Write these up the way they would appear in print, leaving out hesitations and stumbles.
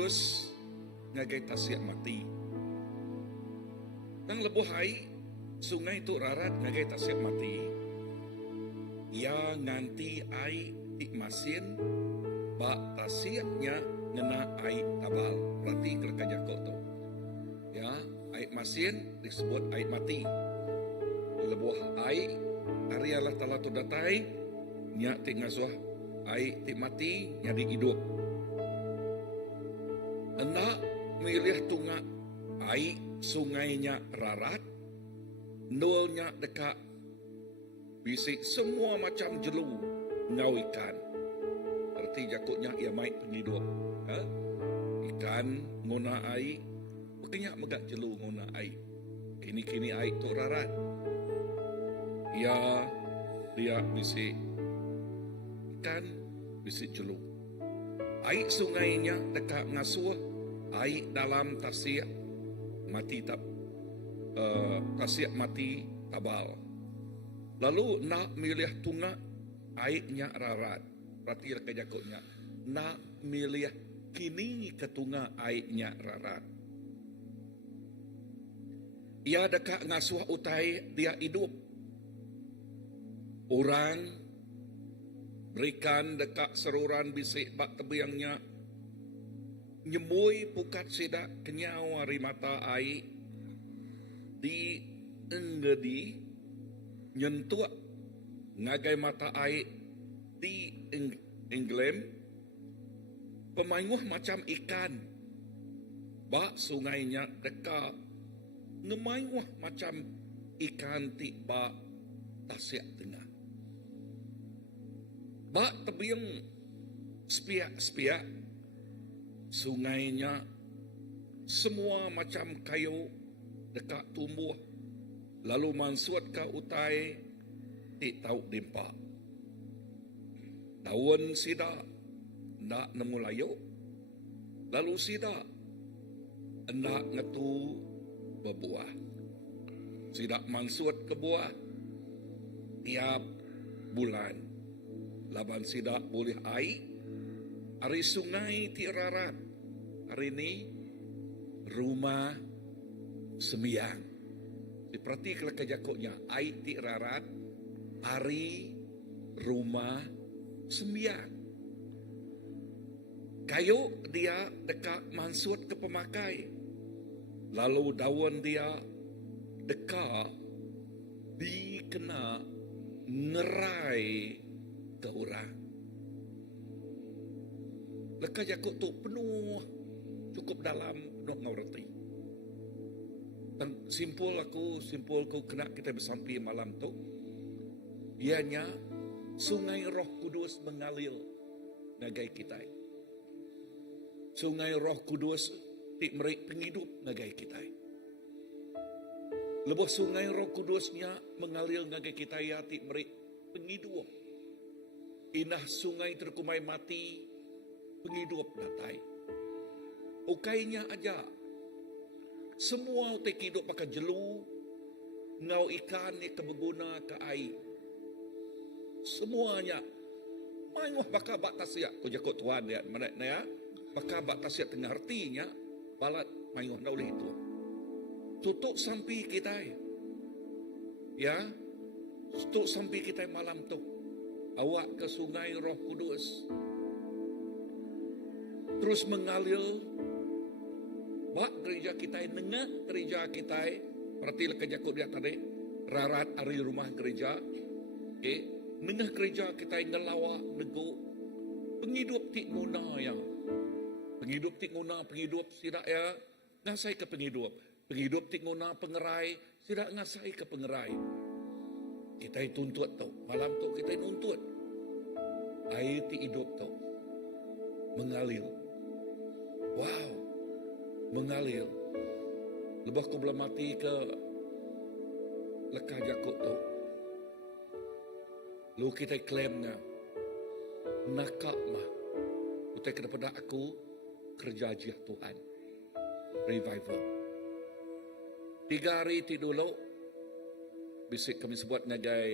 kudus ngagai tasya mati. Nang lebuh hai sungai tu rarat ngagai tasya mati. Ya nganti ai ti masin ba tasyaknya ngena ai tabal. Berarti kerkajako tu. Ya, ai masin disebut ai mati. Lebuh ai arialah tala tu datai nya ti ngasuh ai ti mati nyadi hidup. Enak milih tunga ai sungainya rarat, nolnya dekat, bisik semua macam jelu ngau ikan. Berarti jakutnya ia mai penghidup. Ikan ngona ai, bukannya megak jelu ngona ai. Kini-kini ai tu rarat. Dia bisik ikan, bisik jelu. Ai sungainya dekat ngasuh, ai dalam tasya mati tasya mati tabal. Lalu nak milih tunga airnya rarat. Berarti kejakutnya nak milih kini ke tunga airnya rarat. Ia dekat ngasuh utai dia hidup. Orang berikan dekat seruran bisik bak tebiangnya nyemui pukat sidak kenyau hari mata air di enggedi nyentuh ngagai mata air di englem pemainguh macam ikan bak sungainya dekat ngemainguh macam ikan ti bak tasyak tengah bak tebiang sepiak-sepiak sungainya semua macam kayu dekat tumbuh lalu mansuat ke utai ti tahu dimpak daun sida nak nemu layu lalu sida nak ngetu berbuah sida mansuat ke buah tiap bulan laban sida boleh air hari sungai ti rarat. Hari ini rumah sembiang. Seperti kalau kejakutnya ai ti rarat hari rumah sembiang. Kayu dia dekat mansut ke pemakai. Lalu daun dia dekat dikena ngerai ke orang. Leka jakut tu penuh, cukup dalam, penuh ngerti. Dan simpul ku kena kita bersampai malam tu. Ianya sungai Roh Kudus mengalir ngagai kita. Sungai Roh Kudus ti merik penghidup ngagai kita. Lebuh sungai Roh Kudusnya mengalir ngagai kita ya ti merik penghidup. Inah sungai terkumai mati penghidup datai. Ukainya aja. Semua utai hidup pakai jelu, ngau ikan ni kebeguna ke air. Semuanya. Mainguh bakal bak tasya. Kau jakut tuan ya. Mana ya. Bakal bak tasya tengah artinya. Balat mainguh na oleh itu. Tutuk sampai kita. Ya. Tutuk sampai kita malam tu. Awak ke sungai Roh Kudus. Terus mengalir bak gereja kita nengah gereja kita berarti kejakut dia tadi rarat hari rumah gereja nengah gereja kita ngelawa nego penghidup ti nguna yang penghidup ti nguna penghidup sidak ya ngasai ke penghidup ti nguna pengerai sidak ngasai ke pengerai kita tuntut tau malam tu kita nuntut air ti hidup tau mengalir. Wow, mengalir. Lepas ku belum mati ke lekah jakut tu. Lu kita klaimnya. Nakak mah. Utai kepada aku kerja jih Tuhan. Revival. 3 hari ti dulu. Bisik kami sebut ngagai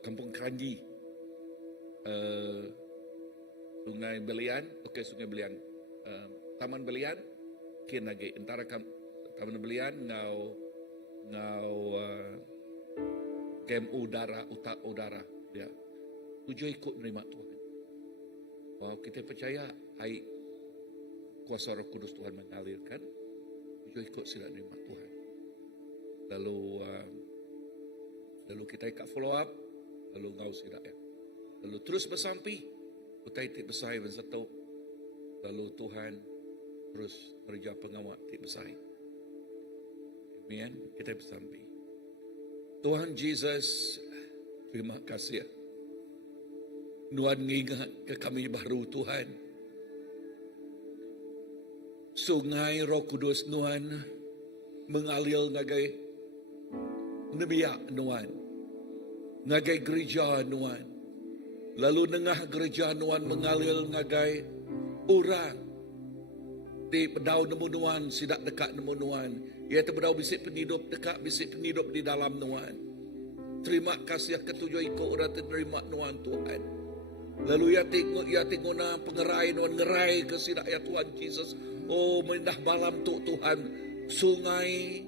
Kampung Keranji. Sungai Belian, okey Sungai Belian. Taman Belian, kin lagi. Antara Taman Belian ngau kem udara dia. Tujuh ikut menerima Tuhan. Wow, kita percaya hai kuasa Roh Kudus Tuhan mengalirkan. Tujuh ikut sila menerima Tuhan. Lalu kita ikat follow up, lalu ngau sila ya. Lalu terus bersampi, utai tik besai dan satu. Lalu Tuhan terus kerja pengawal tik besai. Amen. Kita bersampi. Tuhan Jesus, terima kasih. Tuhan ingat ke kami baru Tuhan. Sungai Roh Kudus Tuhan mengalir ngagai nebiak Tuhan. Ngagai gereja Tuhan. Lalu nengah gereja Tuhan mengalir ngagai orang. Di pedau nemu Tuhan, sidak dekat nemu Tuhan. Iaitu pedau bisik penghidup dekat, bisik penghidup di dalam Tuhan. Terima kasih ketujuh ikut orang terima Tuhan. Lalu ya tengok na pengerai Tuhan ngerai ke sidak ya Tuhan Jesus. Oh mendah malam Tuhan. Sungai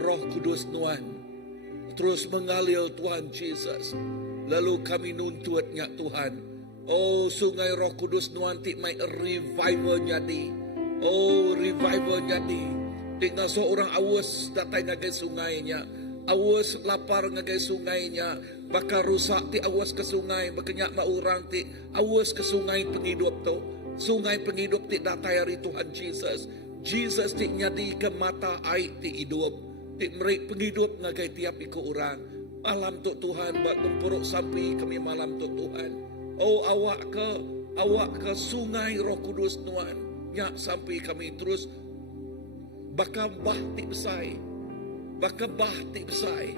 Roh Kudus Tuhan terus mengalir Tuhan Jesus. Lalu kami nuntutnya Tuhan. Oh sungai Roh Kudus Tuhan tik mai revival jadi. Oh revival jadi. Tinggal seorang awas datang ngagai sungainya. Awas lapar ngagai sungainya. Bakal rusak ti awas ke sungai. Berkenyak ma orang ti awas ke sungai penghidup tu. Sungai penghidup ti datang dari Tuhan Jesus. Jesus ti nyadi ke mata air ti hidup. Ti merik penghidup ngagai tiap ikut orang. Malam tu Tuhan bak gempuruk sampai kami malam tu Tuhan. Oh awak ke sungai Roh Kudus Tuhan. Nyak sampai kami terus bakal bah ti besai. Bakal bah ti besai.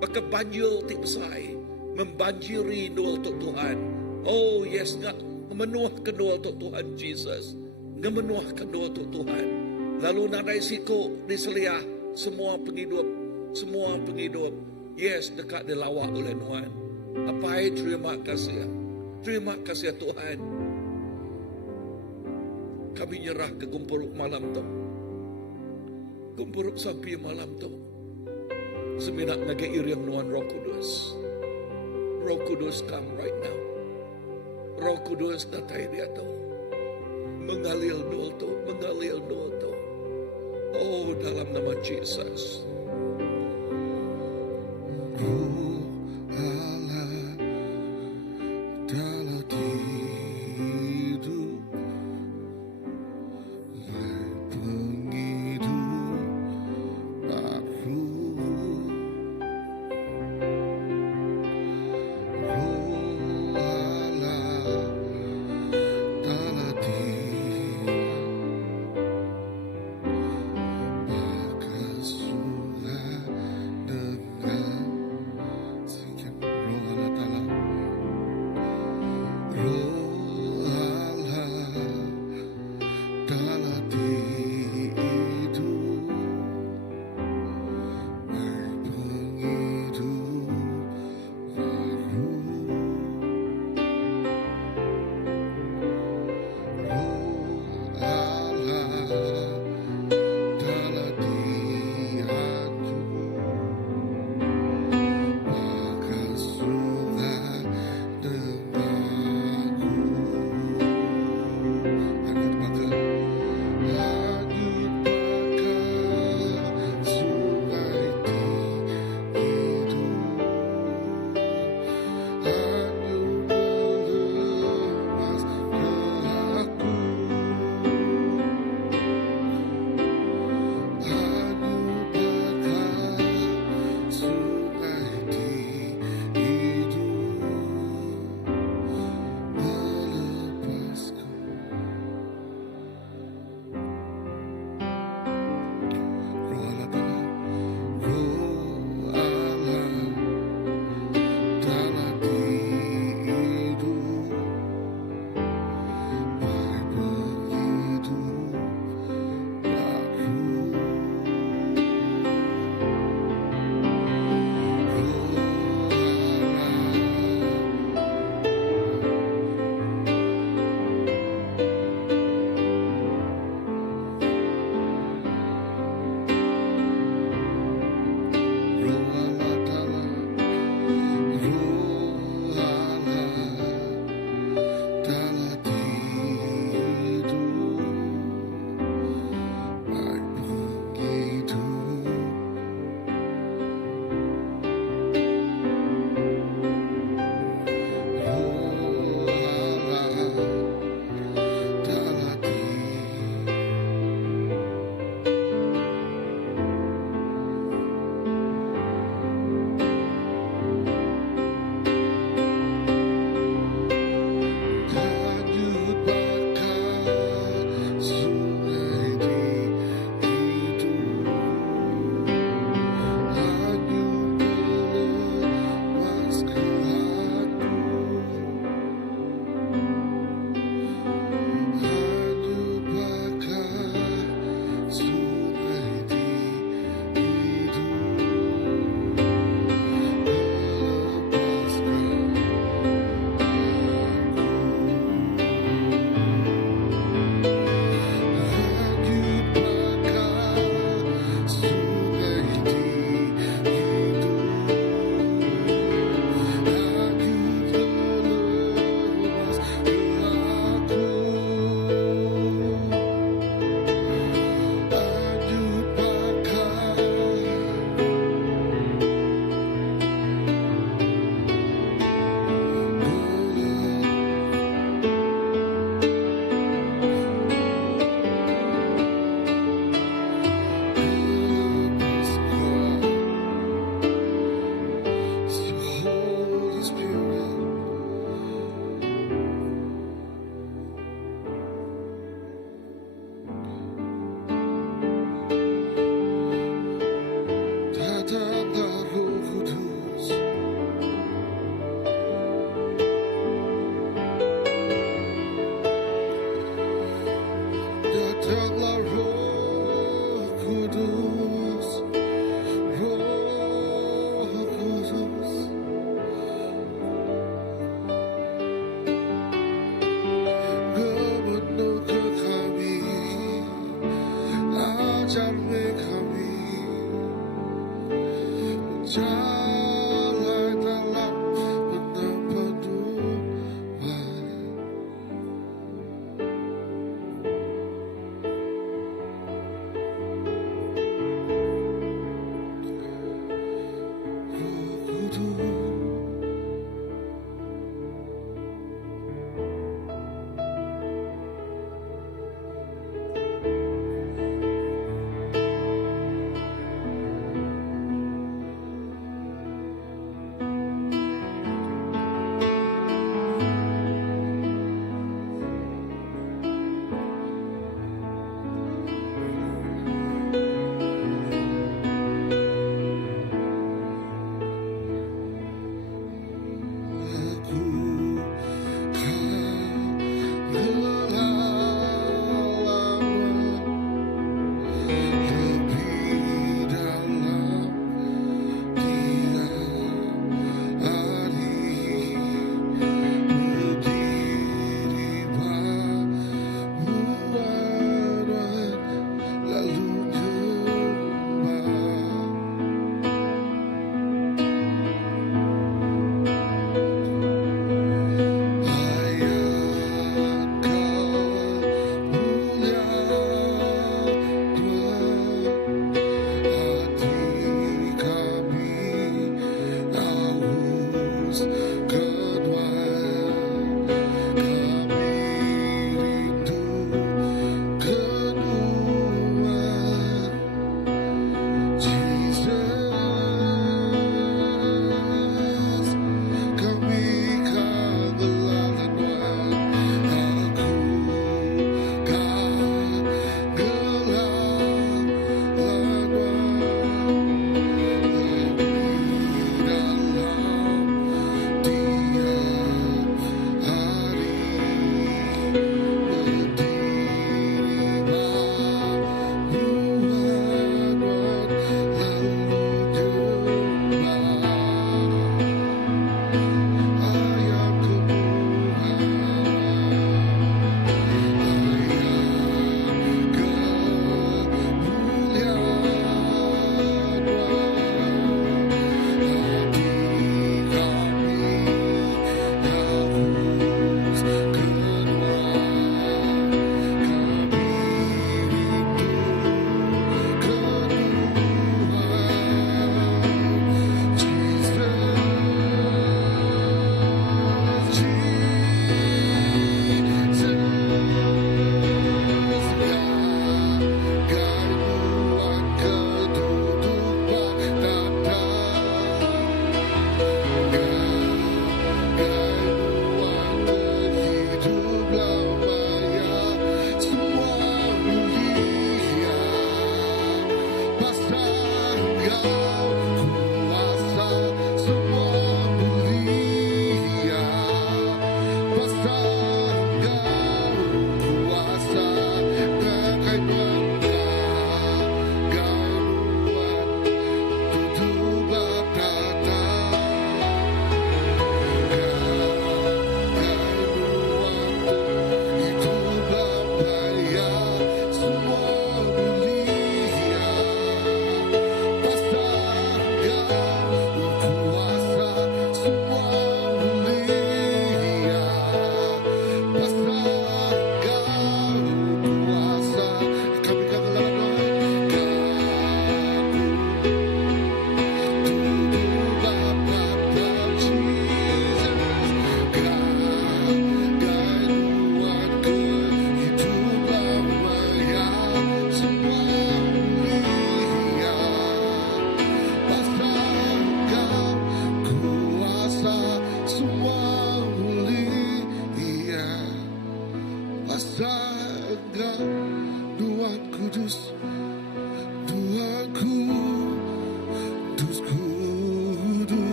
Bakal banjir ti besai. Membanjiri doa tu Tuhan. Oh yes, ngak memenuh kedua tu Tuhan Jesus. Memenuh kedua tu Tuhan. Lalu nadai siku diseliah semua penghidup. Yes, dekat dilawak oleh Tuhan. Apa terima kasih. Terima kasih Tuhan. Kami nyerah ke gumpuruk malam tu. Gumpuruk sampai malam tu. Seminak ngagai iriang Tuhan Roh Kudus. Roh Kudus come right now. Roh Kudus datai dia tu. Mengalir doa tu. Oh dalam nama Jesus. Roh Allah dalam hidup, penghidup baru. Roh Allah dalam hidup, maka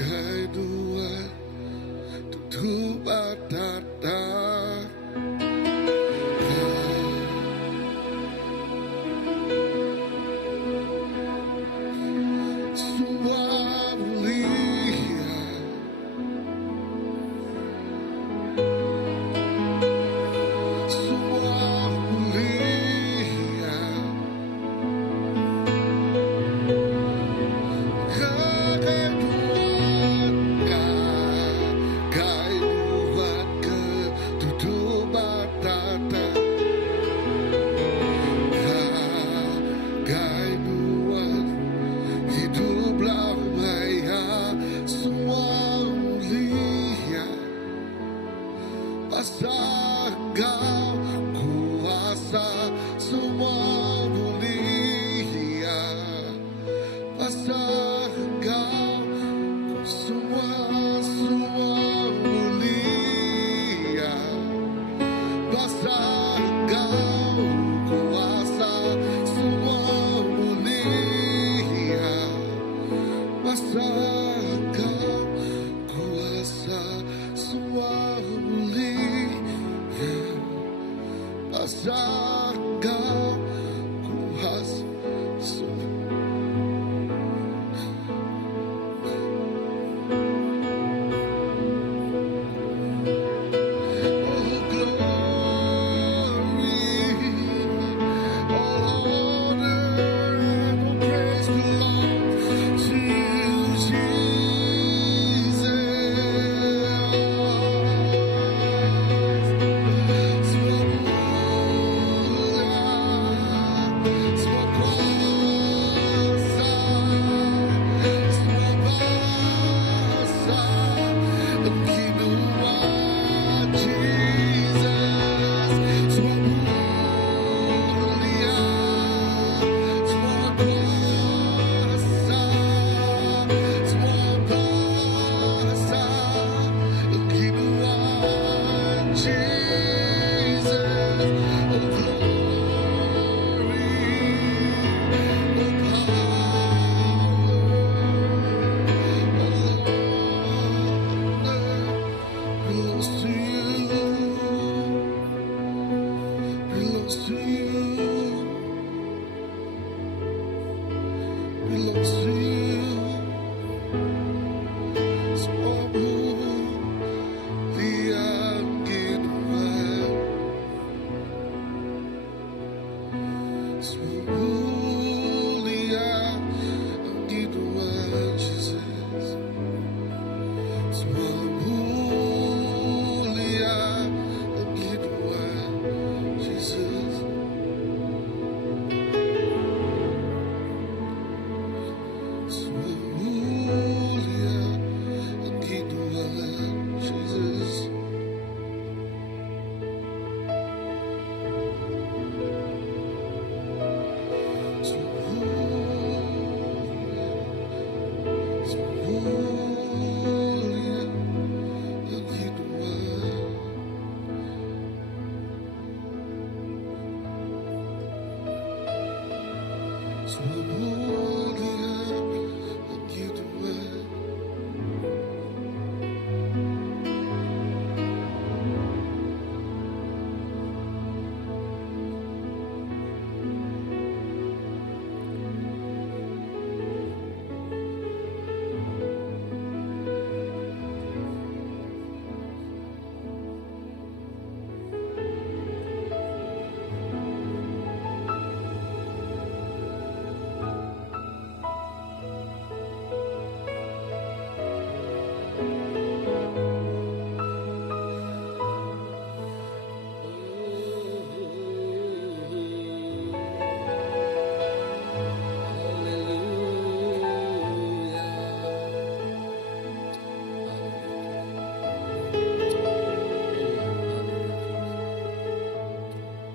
Bagai dua tutup batata. Semua mulia, semua mulia. Bagai dua ketutup batata. Bagai dua hiduplah maya. Semua mulia pasal Kau kuasa. Semua mulia pasal Kau semua mulia pasal Kau kuasa. Semua mulia pasal Kau kuasa. Semua mulia pasal Kau kuasa.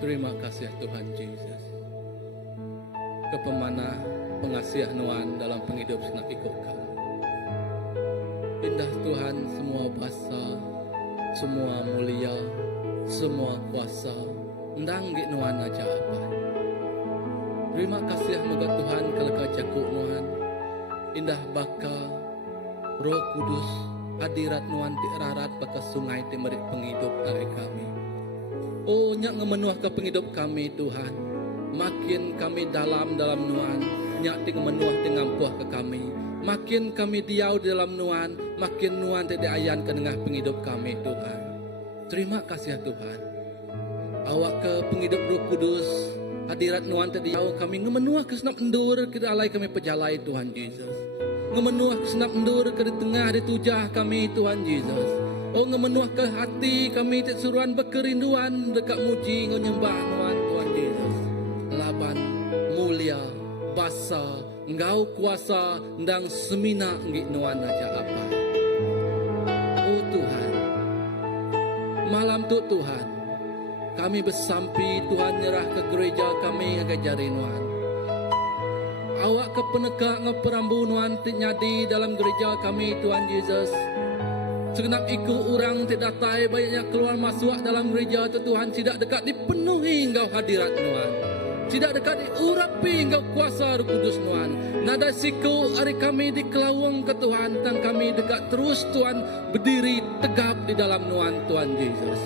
Terima kasih Tuhan Yesus. Kepemana pengasihan Tuhan dalam penghidup senak ikut kami. Indah Tuhan, semua bahasa, semua mulia, semua kuasa, ndang di Tuhan aja apa. Terima kasih moga Tuhan kalau kau jago Tuhan. Indah baka Roh Kudus, hadirat nuan ti rarat baka sungai ti merit penghidup ari kami. Oh, nyak ngemenuh ke penghidup kami Tuhan. Makin kami dalam nuan, nyak ti ngemenuh ti ngampuh ke kami. Makin kami diau di dalam nuan, makin nuan ti diayan ke tengah penghidup kami Tuhan. Terima kasih ya Tuhan. Awak ke penghidup Roh Kudus, hadirat nuan ti diau kami ngemenuh ke senap endur ke alai kami pejalai Tuhan Yesus. Ngemenuh kesenap endur ke di tengah di tujah kami Tuhan Yesus. Oh, ngemenuh ke hati kami ti suruhan berkerinduan dekat muji nyembah nuan Tuhan Yesus. Laban mulia basa engkau kuasa ndang semina nggih nuan aja apa. Oh Tuhan, malam tu Tuhan, kami bersampi Tuhan nyerah ke gereja kami ngajari nuan. Awak ke penegak ngeperambunuan nyadi dalam gereja kami Tuhan Yesus. Segenap ikut orang tidak datai banyaknya keluar masuk dalam gereja itu Tuhan tidak dekat dipenuhi engkau hadirat Tuhan. Tidak dekat diurapi engkau kuasa Roh Kudus Tuhan. Nada siku hari kami dikelawang ke Tuhan dan kami dekat terus Tuhan berdiri tegap di dalam Tuhan Yesus.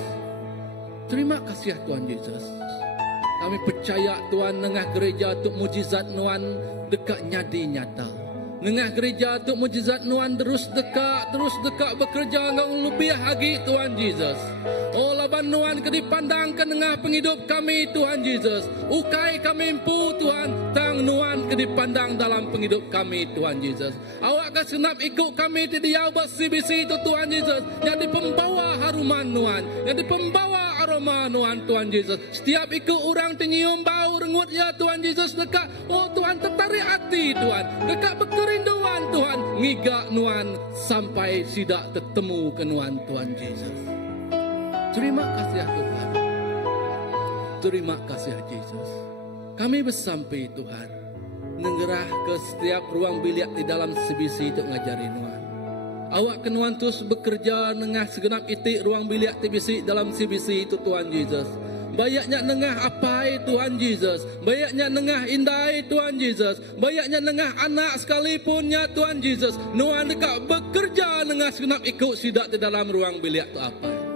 Terima kasih Tuhan Yesus. Kami percaya Tuhan nengah gereja untuk mujizat Tuhan dekat nyadi nyata. Nengah gereja untuk mujizat Tuhan terus dekat bekerja engkau lebih lagi Tuhan Yesus. Oh laban Tuhan ke dipandang ke nengah penghidup kami Tuhan Yesus. Ukai kami empu Tuhan tang Tuhan ke dipandang dalam penghidup kami Tuhan Yesus. Awak ke senap ikut kami di diau bisi-bisi itu Tuhan Yesus. Jadi pembawa haruman Tuhan, jadi pembawa aroma Tuhan Yesus. Setiap ikut orang nyium bau rengut ya Tuhan Yesus dekat. Oh Tuhan tertarik hati Tuhan. Dekat berkerinduan Tuhan. Ngigak Tuhan sampai tidak ketemu ke Tuhan Yesus. Terima kasih Tuhan. Terima kasih Yesus. Kami bersampai Tuhan. Nenggerah ke setiap ruang bilik di dalam sebisi untuk ngajari Tuhan. Awak kenuan terus bekerja nengah segenap itik ruang bilik TBC dalam CBC itu Tuhan Yesus. Bayaknya nengah apai Tuhan Yesus. Bayaknya nengah indai Tuhan Yesus. Bayaknya nengah anak sekalipunnya Tuhan Yesus. Nuan dekat bekerja nengah segenap ikut sidak di dalam ruang bilik tu apai.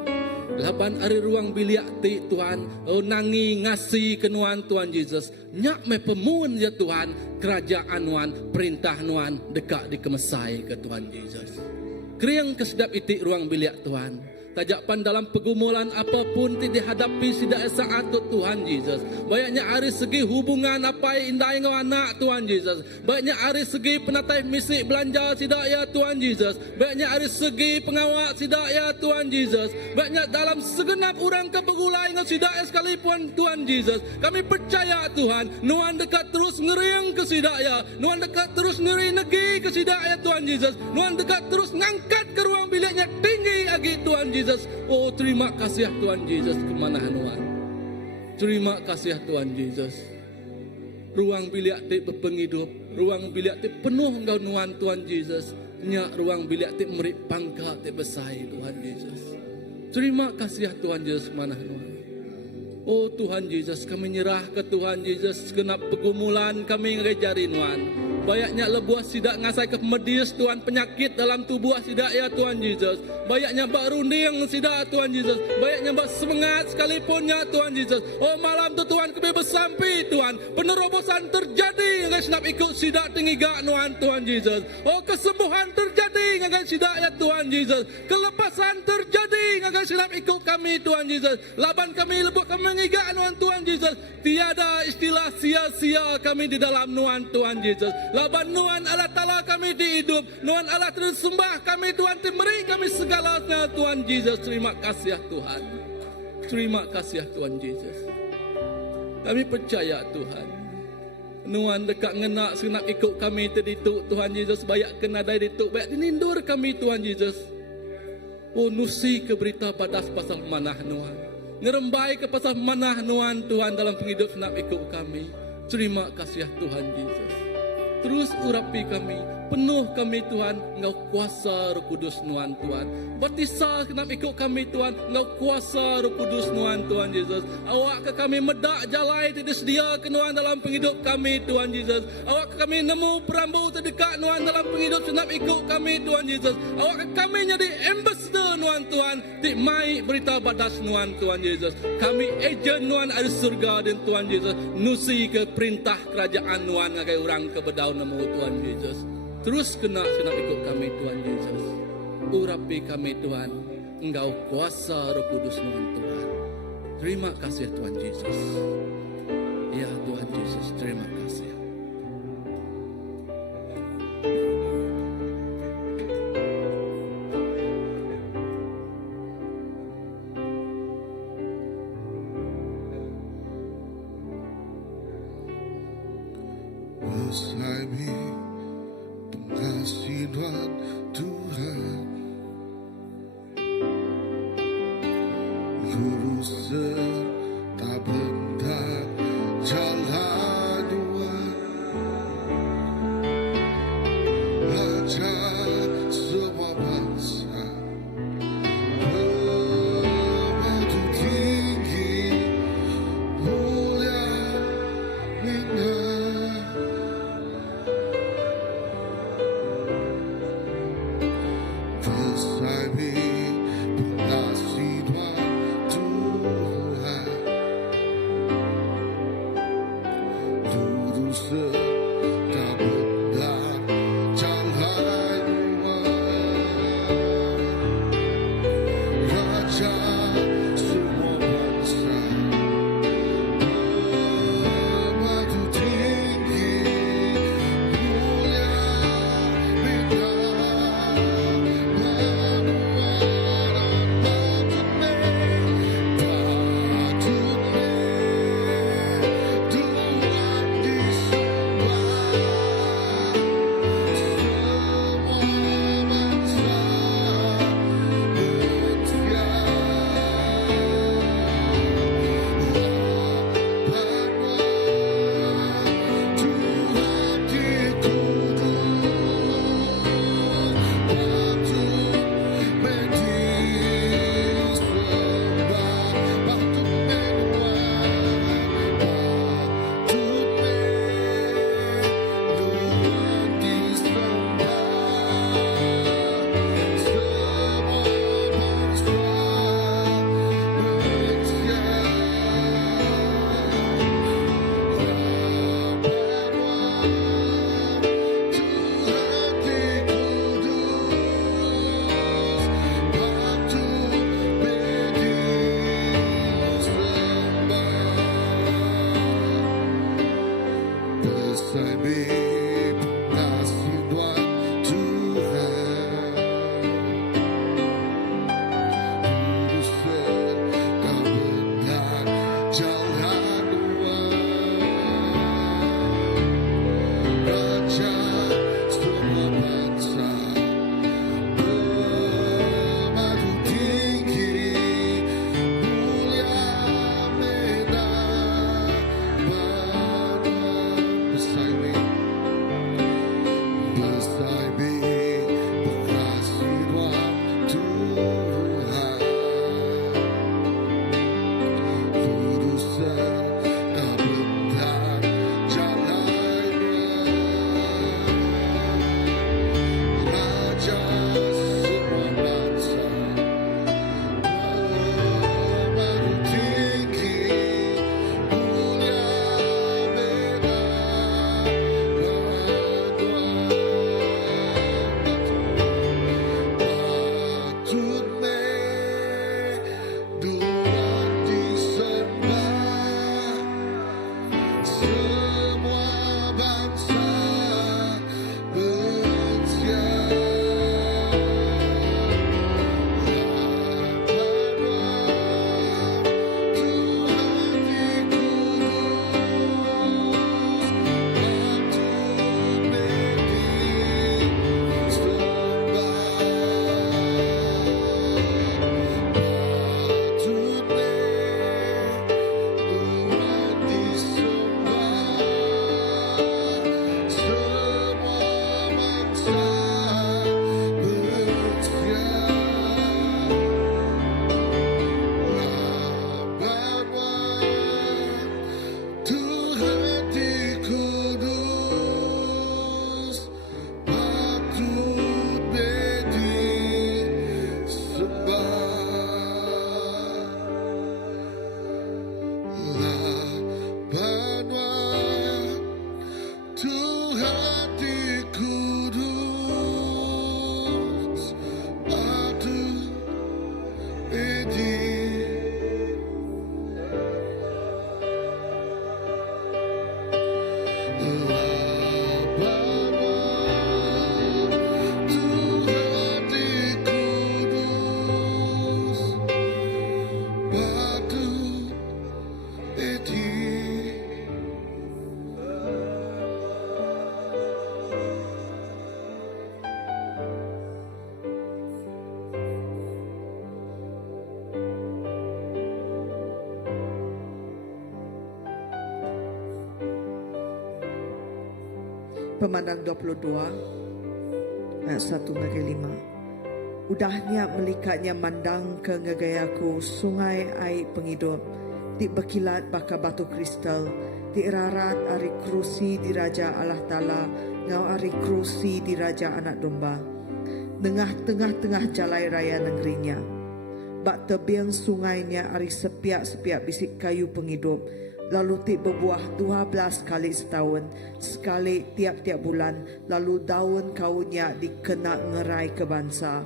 Laban hari ruang bilik ti Tuhan, oh nangi ngasih kenuan Tuhan Yesus. Nyak me pemun ya Tuhan, kerajaan Tuhan, perintah Tuhan dekat dikemesai ke Tuhan Yesus. Kriang kesedap itik ruang bilik Tuhan. Tajapan dalam pergumulan apapun tidak dihadapi sidak saat Tuhan Yesus. Banyaknya hari segi hubungan apa indah dengan anak Tuhan Yesus. Banyaknya hari segi penatai misi belanja sidak ya Tuhan Yesus. Banyaknya hari segi pengawal sidak ya Tuhan Yesus. Banyak dalam segenap orang kepegulai dengan sidak sekalipun Tuhan Yesus. Kami percaya Tuhan, Nuan dekat terus ngeriang ke sidak ya. Nuan dekat terus ngeri negeri ke sidak ya Tuhan Yesus. Nuan dekat terus ngangkat ke ruang biliknya tinggi lagi Tuhan Yesus. Oh terima kasih Tuhan Yesus kemana Tuhan. Terima kasih Tuhan Yesus. Ruang bilik ti berpenghidup, ruang bilik ti penuh engkau Nuan Tuhan Yesus. Nyak ruang bilik ti merik pangka ti besai Tuhan Yesus. Terima kasih Tuhan Yesus mana Tuhan. Oh Tuhan Yesus, kami nyerah ke Tuhan Yesus segenap pergumulan kami ngejari Tuhan. Banyaknya lebuah sidak ngasai ke medis Tuhan, penyakit dalam tubuh sidak ya Tuhan Yesus. Banyaknya bak runding sidak Tuhan Yesus. Banyaknya bak semangat sekalipun ya Tuhan Yesus. Oh malam tu Tuhan kami bersampi Tuhan. Penerobosan terjadi dengan senap ikut sidak tinggi gak Tuhan Yesus. Oh kesembuhan terjadi dengan sidak ya Tuhan Yesus. Kelepasan terjadi dengan senap ikut kami Tuhan Yesus. Laban kami lebuh kami ngigak Tuhan Yesus. Tiada istilah sia-sia kami di dalam Tuhan Yesus. Laban Nuan Allah Ta'ala kami dihidup. Nuan Allah tersembah kami Tuhan. Beri kami segalanya Tuhan Yesus. Terima kasih Tuhan. Terima kasih Tuhan Yesus. Kami percaya Tuhan. Nuan dekat ngenak senak ikut kami terdituk Tuhan Yesus. Banyak kena dari dituk. Banyak dinindur kami Tuhan Yesus. Oh nusi ke berita padas pasal manah Nuan. Ngerembai ke pasal manah Nuan Tuhan dalam penghidup senak ikut kami. Terima kasih Tuhan Yesus. Terus urapi kami, penuh kami Tuhan, Engkau kuasa Roh Kudus Tuhan Tuhan. Batisa kenap ikut kami Tuhan, Engkau kuasa Roh Kudus Tuhan Yesus. Awak ke kami medak jalai tidak sedia ke Tuhan dalam penghidup kami Tuhan Yesus. Awak ke kami nemu perambu terdekat Tuhan dalam penghidup senap ikut kami Tuhan Yesus. Awak ke kami jadi ambassador Tuhan, di mai berita badas Tuhan Yesus. Kami ejen Tuhan ada surga dan Tuhan Yesus. Nusi ke perintah kerajaan Tuhan ngagai orang ke bedau nemu Tuhan Yesus. Terus kena senap ikut kami Tuhan Yesus. Urapi kami Tuhan, Engkau kuasa Roh Kudus Tuhan. Terima kasih Tuhan Yesus. Ya Tuhan Yesus, terima kasih. Bersami pengasihan Tuhan, lurus serta benar jalan Tuhan. Ajak semua bangsa berbatu tinggi, mulia indah. Bersami pengasihan Tuhan, lurus serta benar jalan Tuhan. Raja semua bangsa berbatu tinggi, mulia bintang. Pemandang 22 ayat 1 hingga 5. Udahnya melikatnya mandang ke ngegayaku sungai air penghidup, di berkilat baka batu kristal, di rarat ari kerusi di Raja Allah Ta'ala, ngau ari kerusi di Raja Anak Domba. Tengah-tengah jalai raya negerinya. Bak tebiang sungainya ari sepiak-sepiak bisik kayu penghidup, lalu ti berbuah 12 kali setahun, sekali tiap-tiap bulan, lalu daun kaunya dikena ngerai ke bangsa.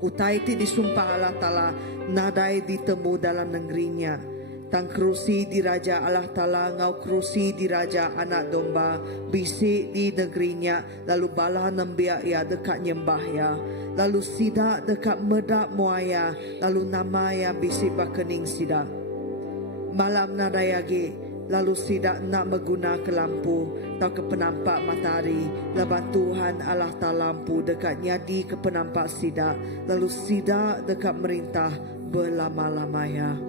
Utai ti disumpah Allah Ta'ala, nadai ditemu dalam negerinya. Tang kerusi di Raja Allah Ta'ala, ngau kerusi di Raja Anak Domba, bisik di negerinya, lalu bala nembiak ya dekat nyembah ya, lalu sidak dekat medak muaya, lalu nama ya bisik bakening sidak. Malam nadayagi, lalu sidak nak mengguna ke lampu, atau ke penampak matahari, lepas Tuhan Allah Ta'ala lampu dekat nyadi ke penampak sidak, lalu sidak dekat merintah berlama-lamanya.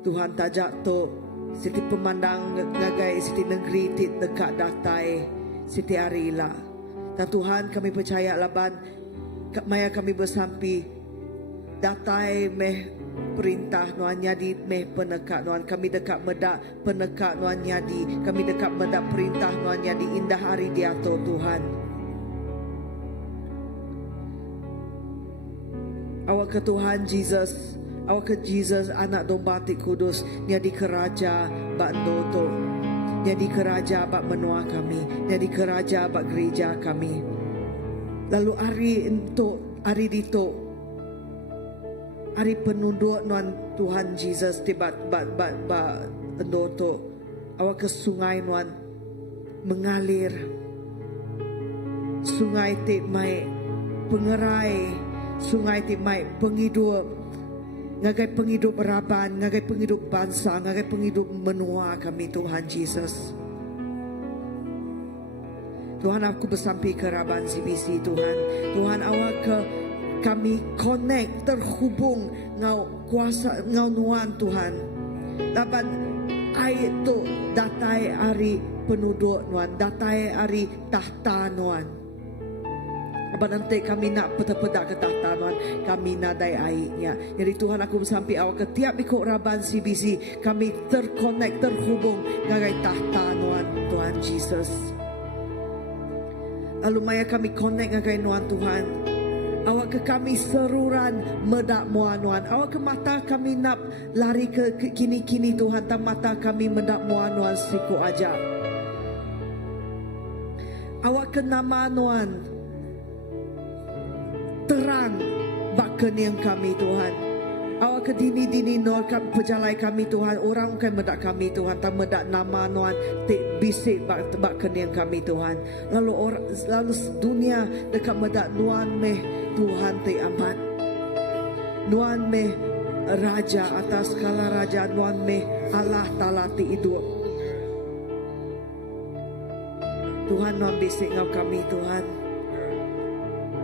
Tuhan tajak tu siti pemandang ngagai siti negeri ti dekat datai siti arila. Dan Tuhan kami percaya laban maya kami bersampi datai meh perintah nuan nyadi meh penekat nuan, kami dekat medak penekat nuan nyadi, kami dekat medak perintah nuan nyadi indah hari diatur Tuhan. Awak ke Tuhan Jesus, awak ke Jesus Anak Domba ti kudus, nyadi keraja bak ndoto, nyadi keraja bak menua kami, nyadi keraja bak gereja kami. Lalu hari untuk hari dito, hari penunduk nuan Tuhan Jesus ti bak ndoto, awak ke sungai nuan mengalir, sungai ti mai pengerai, sungai ti mai penghidup. Ngagai penghidup Raban, ngagai penghidup bangsa, ngagai penghidup menua kami Tuhan Jesus. Tuhan, aku bersampai ke Raban CBC Tuhan. Tuhan, awak ke kami connect, terhubung ngau kuasa ngau nuan Tuhan. Laban ai tu datai ari penduduk nuan, datai ari tahta nuan. Apa nanti kami nak peta-peta ke tahta nuan, kami nadai airnya. Jadi Tuhan, aku bersampai awak ketiap ikut Raban CBC, kami terconnect, terhubung ngagai tahta nuan Tuhan Jesus. Lalu maya kami connect ngagai nuan Tuhan. Awak ke kami seruran medak muan nuan. Awak ke mata kami nak lari ke kini-kini Tuhan, tak mata kami medak muan nuan siku aja. Awak ke nama nuan terang baken yang kami Tuhan. Awak ke dini-dini nuan pejalai kami Tuhan. Orang kan medak kami Tuhan, tak medak nama nuan tik bisik baken yang kami Tuhan. Lalu dunia dekat medak nuan meh Tuhan tik amat. Nuan meh raja atas segala raja, nuan meh Allah Ta'ala tik hidup. Tuhan, nuan bisik ngau kami Tuhan.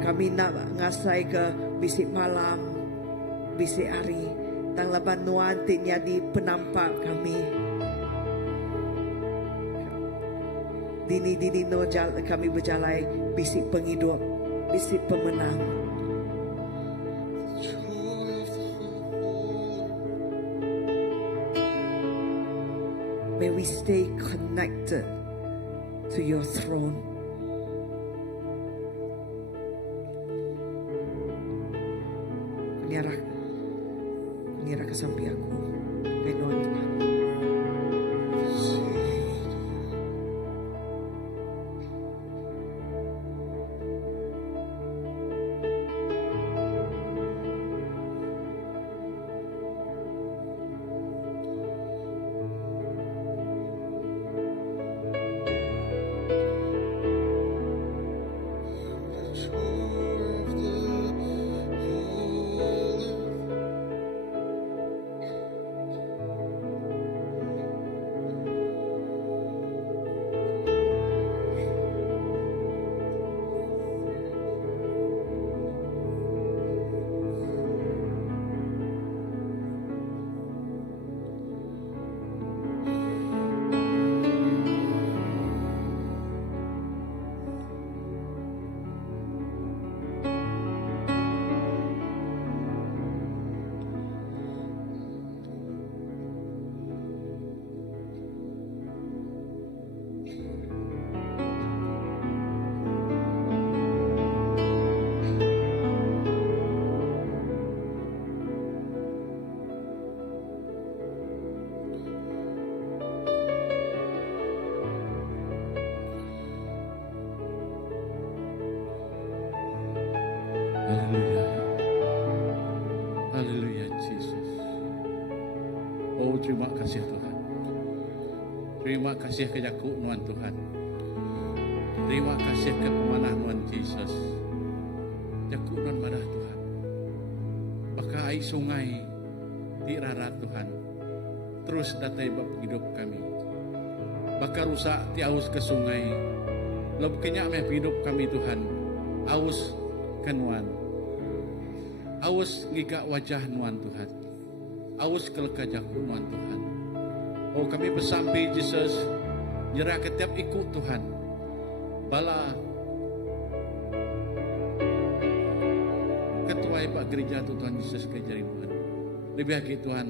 Kami nak ngasai ke bisik malam, bisik hari. Tang laban nuan ti nyadi penampak kami. Dini-dini no kami berjalai bisik penghidup, bisik pemenang. May we stay connected to your throne. Nyerah ke samping aku. Tuhan Tuhan. Haleluya. Haleluya Yesus. Oh terima kasih Tuhan. Terima kasih ke Yakub Nuan Tuhan. Terima kasih ke pemanah Nuan Yesus. Yakub Nuan madah Tuhan. Baka air sungai di rarat Tuhan. Terus datai bab hidup kami. Baka rusak ti aus ke sungai. Lebih kenyak meh hidup kami Tuhan. Aus ke Nuan. Aus ngika wajah Nuan Tuhan. Aus keleka Yakub Nuan Tuhan. Oh kami bersampai Yesus. Nyerah ketiap ikut Tuhan. Bala ketua Pak gereja Tuhan Yesus kejari Tuhan. Lebih lagi Tuhan.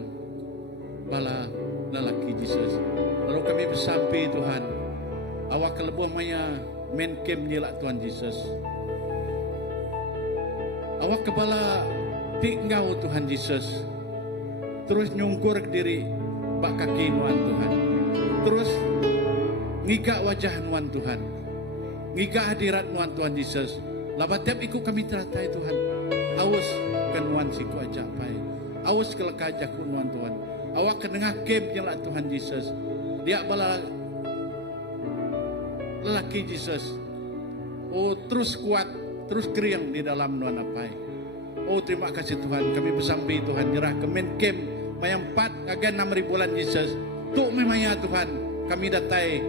Bala lelaki Yesus. Lalu kami bersampai Tuhan. Awak kelebuh maya main camp nyelak Tuhan Yesus. Awak kepala tinggal Tuhan Yesus. Terus nyungkur ke diri bak kaki Nuan Tuhan. Terus ngigak wajah Nuan Tuhan. Ngigak hadirat Nuan Tuhan Yesus. Laba tiap ikut kami teratai Tuhan. Awas ke Nuan siku ajak pai. Awas ke lekajak Nuan Tuhan. Awak kenengah kem nyelak Tuhan Yesus. Dia bala lelaki Yesus. Oh terus kuat, terus keriang di dalam Nuan apai. Oh terima kasih Tuhan. Kami bersampai Tuhan nyerah ke main camp mayang 4 agen 6 bulan Yesus. Tuk memangnya Tuhan kami datai.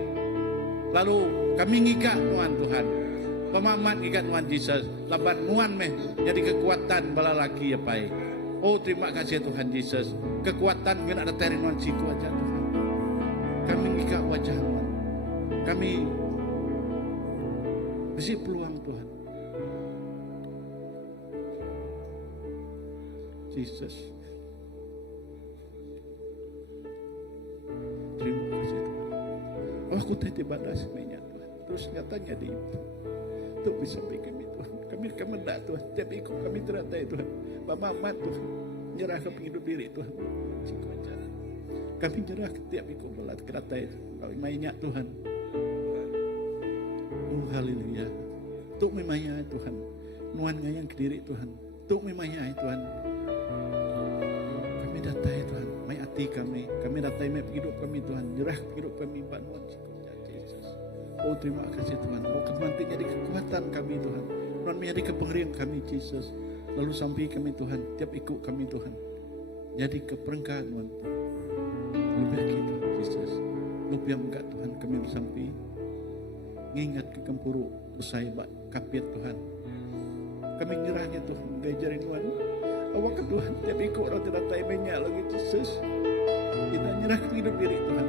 Lalu kami ngigak Nuan Tuhan. Pemamat ngigak Nuan Yesus. Laban Nuan meh jadi kekuatan bala laki apai. Oh terima kasih Tuhan Yesus. Kekuatan kena datai Nuan situ aja Tuhan. Kami ngigak wajah Nuan. Kami beri peluang Tuhan. Yesus. Terima kasih Tuhan. Aku tadi batas semuanya Tuhan. Terus nyatanya di itu. Itu bisa bikin Tuhan. Kami kemendak Tuhan. Tiap ikut kami teratai Tuhan. Bapak Mat Tuhan. Nyerah ke penghidup diri Tuhan. Kami nyerah ke tiap ikut belat teratai Tuhan. Kami mainnya Tuhan. Oh haleluya. Tuk memangnya Tuhan. Nuan ngayang ke diri Tuhan. Tuk memangnya Tuhan. Kami datai Tuhan. Mai hati kami. Kami datai mai hidup kami Tuhan. Nyerah hidup kami Mbak Nuan Yesus. Oh terima kasih Tuhan. Oh nanti jadi kekuatan kami Tuhan. Nuan menjadi kepengerian kami Yesus. Lalu sampai kami Tuhan. Tiap ikut kami Tuhan. Jadi keperengkat Tuhan. Lebih lagi Tuhan Yesus. Lebih yang enggak Tuhan kami bersampai. Ngingat ke kempuru usai bak kapit Tuhan. Kami nyerahnya Tuhan gajarin Tuhan. Awak ke Tuhan tiap ikut orang tidak tahu banyak lagi Yesus. Kita nyerah ke hidup diri Tuhan.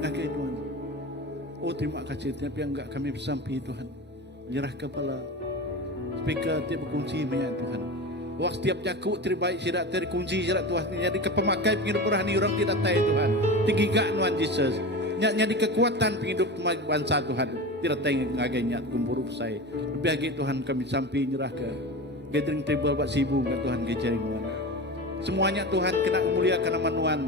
Ngagai Tuhan. Oh terima kasih tiap yang enggak kami bersampai Tuhan. Nyerah kepala speaker tiap kunci banyak Tuhan. Waktu setiap jakuk terbaik sirat terkunci sirat Tuhan. Jadi kepemakai hidup rohani orang tidak tahu Tuhan. Tigigak Tuhan Yesus. Jadi kekuatan penghidup bangsa Tuhan. Tidak tengok ngagainya kumpul saya. Lebih lagi Tuhan kami sampai nyerah ke gathering table buat sibuk ke Tuhan gajarin Tuhan. Semuanya Tuhan kena muliakan nama Tuhan.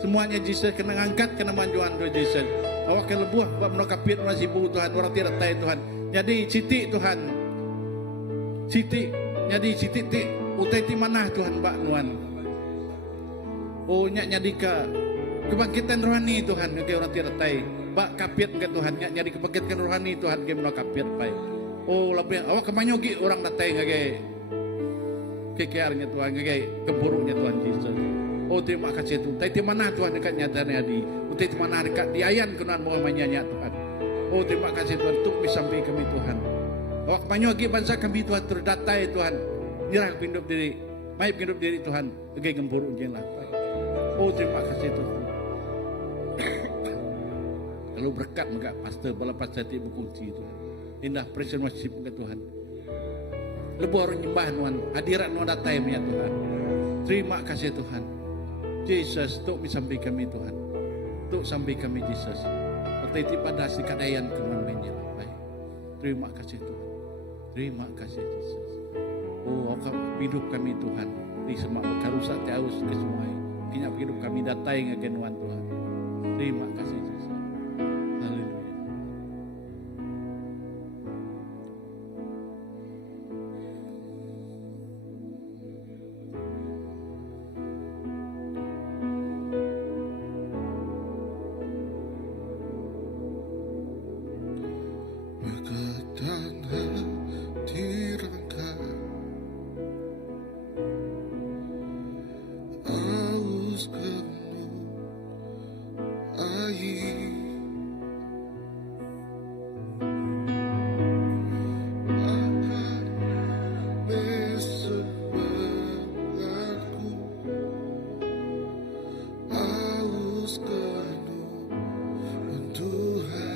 Semuanya Jesus kena angkat ke nama Tuhan Yesus. Awak ke lebuh buat menokapit orang sibuk Tuhan. Orang tidak tahu Tuhan. Jadi siti Tuhan. Siti. Jadi siti utai ti mana Tuhan Pak Tuhan. Oh nyadi ke kebangkitan rohani Tuhan ke orang tidak tahu. Bak kapit ke Tuhan nyari kebangkitan rohani Tuhan ke menokapit pai. Oh lebih awak kemanyogi orang datai ngage kekearnya Tuhan ngage keburuknya Tuhan Yesus. Oh terima kasih Tuhan. Tapi mana Tuhan dekat nyatanya di. Utai di mana dekat diayan kenan mengamanya Tuhan. Oh terima kasih Tuhan untuk sampai kami Tuhan. Awak kemanyogi bangsa kami Tuhan terdatai Tuhan. Nyerah hidup diri. Maip hidup diri Tuhan. Ngage keburuknya lah. Oh terima kasih Tuhan. Lalu berkat enggak pastor balapas hati berkunci Tuhan. Indah presence worship ke Tuhan. Lebu orang nyembah Tuhan. Hadirat Tuhan datai ya Tuhan. Terima kasih Tuhan. Yesus untuk sampai kami Tuhan. Untuk sampai kami Yesus. Pertiti pada sikadayan kemenangannya. Terima kasih Tuhan. Terima kasih Yesus. Oh hidup kami Tuhan. Di semak karusak taus ke semua. Kini hidup kami datai ngagenuan Tuhan. Terima kasih Yesus. dan hadirat Engkau. Aus penuh air, akan sebelahku. Aus penuh Tuhan.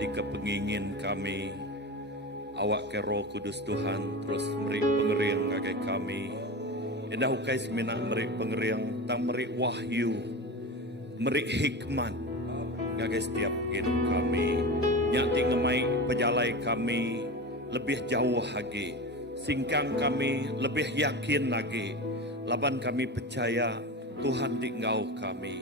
jadi kepengingin kami. Awak ke Roh Kudus Tuhan terus meri pengeriang ngagai kami. Indah ukai semina meri pengeriang tang meri wahyu, meri hikmat ngagai setiap hidup kami. Nyati ngemai pejalai kami lebih jauh lagi. Singkang kami lebih yakin lagi. Laban kami percaya Tuhan tinggal kami.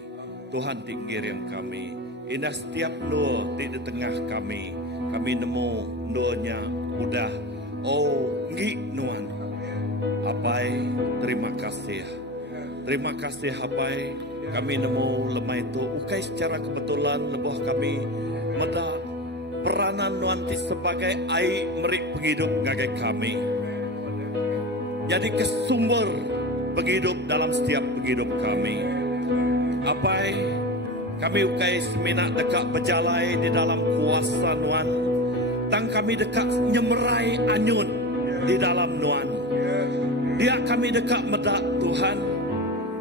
Tuhan tinggiring kami. Indah setiap doa di tengah kami. Kami nemu doanya udah. Oh, ngi nuan. Apai, terima kasih. Terima kasih Apai. Kami nemu lemah itu. Ukai secara kebetulan lebah kami. Meda peranan nuanti sebagai air merik penghidup gagai kami. Jadi kesumber penghidup dalam setiap penghidup kami. Apai, kami ukai semina dekat berjalai di dalam kuasa Nuan. Tang kami dekat nyemerai anyun di dalam Nuan. Dia kami dekat medak Tuhan.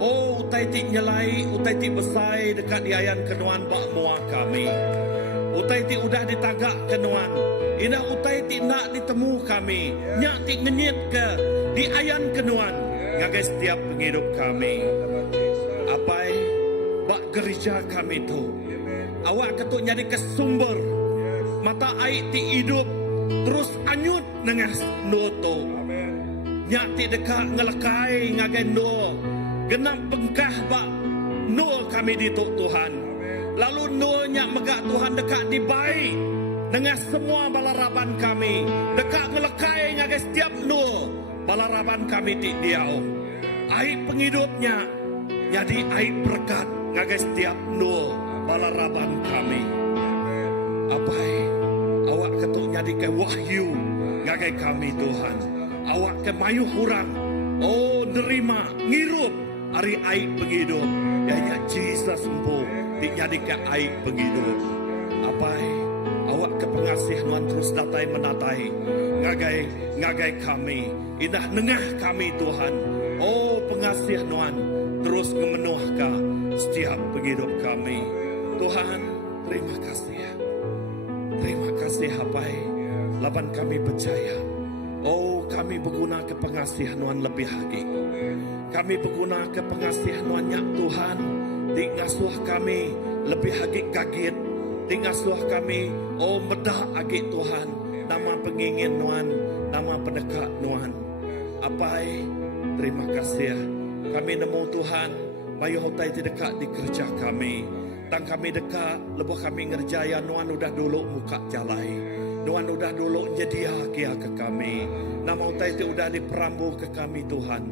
Oh, utai tik nyelai, utai tik besai dekat diayan kenuan bak mua kami. Utai tik udah ditagak kenuan. Ina utai tik nak ditemu kami. Nyak tik ngenyit ke di ayan kenuan. Ngagai setiap penghidup kami. Apai, bak gereja kami tu. Awak ketuk jadi kesumber. Mata air ti hidup. Terus anyut dengan noto. Nyak ti dekat ngelekai ngagai no. Genap pengkah bak no kami dituk Tuhan. Lalu no nyak megak Tuhan dekat di baik. Dengan semua balaraban kami. Dekat ngelekai ngagai setiap no. Balaraban kami ti diau. Air penghidupnya. Jadi air berkat ngagai setiap no balaraban kami. Apai, awak ketuk jadi ke wahyu ngagai kami Tuhan. Awak ke mayu hurang. Oh, nerima, ngirup hari air penghidup. Ya Jesus sembuh. Jadi ke air penghidup. Apai, awak ke pengasih Tuhan terus datai menatai. Ngagai kami. Indah nengah kami Tuhan. Oh, pengasih Tuhan terus memenuhkan setiap penghidup kami. Tuhan, terima kasih. Terima kasih Apai. Laban kami percaya. Oh, kami berguna ke pengasihan Tuhan lebih lagi. Kami berguna ke pengasihan Tuhan Tuhan. Di ngasuh kami lebih lagi gagit. Di ngasuh kami, oh medah lagi Tuhan. Nama pengingin Tuhan, nama pendekat Tuhan. Apai, terima kasih. Kami nemu Tuhan, mayu hotai dekat di kerja kami. Tang kami dekat, lebih kami ngerjaya Nuan udah dulu muka jalai. Nuan udah dulu nyedia kia ke kami. Nama hotai itu udah diperambu ke kami Tuhan.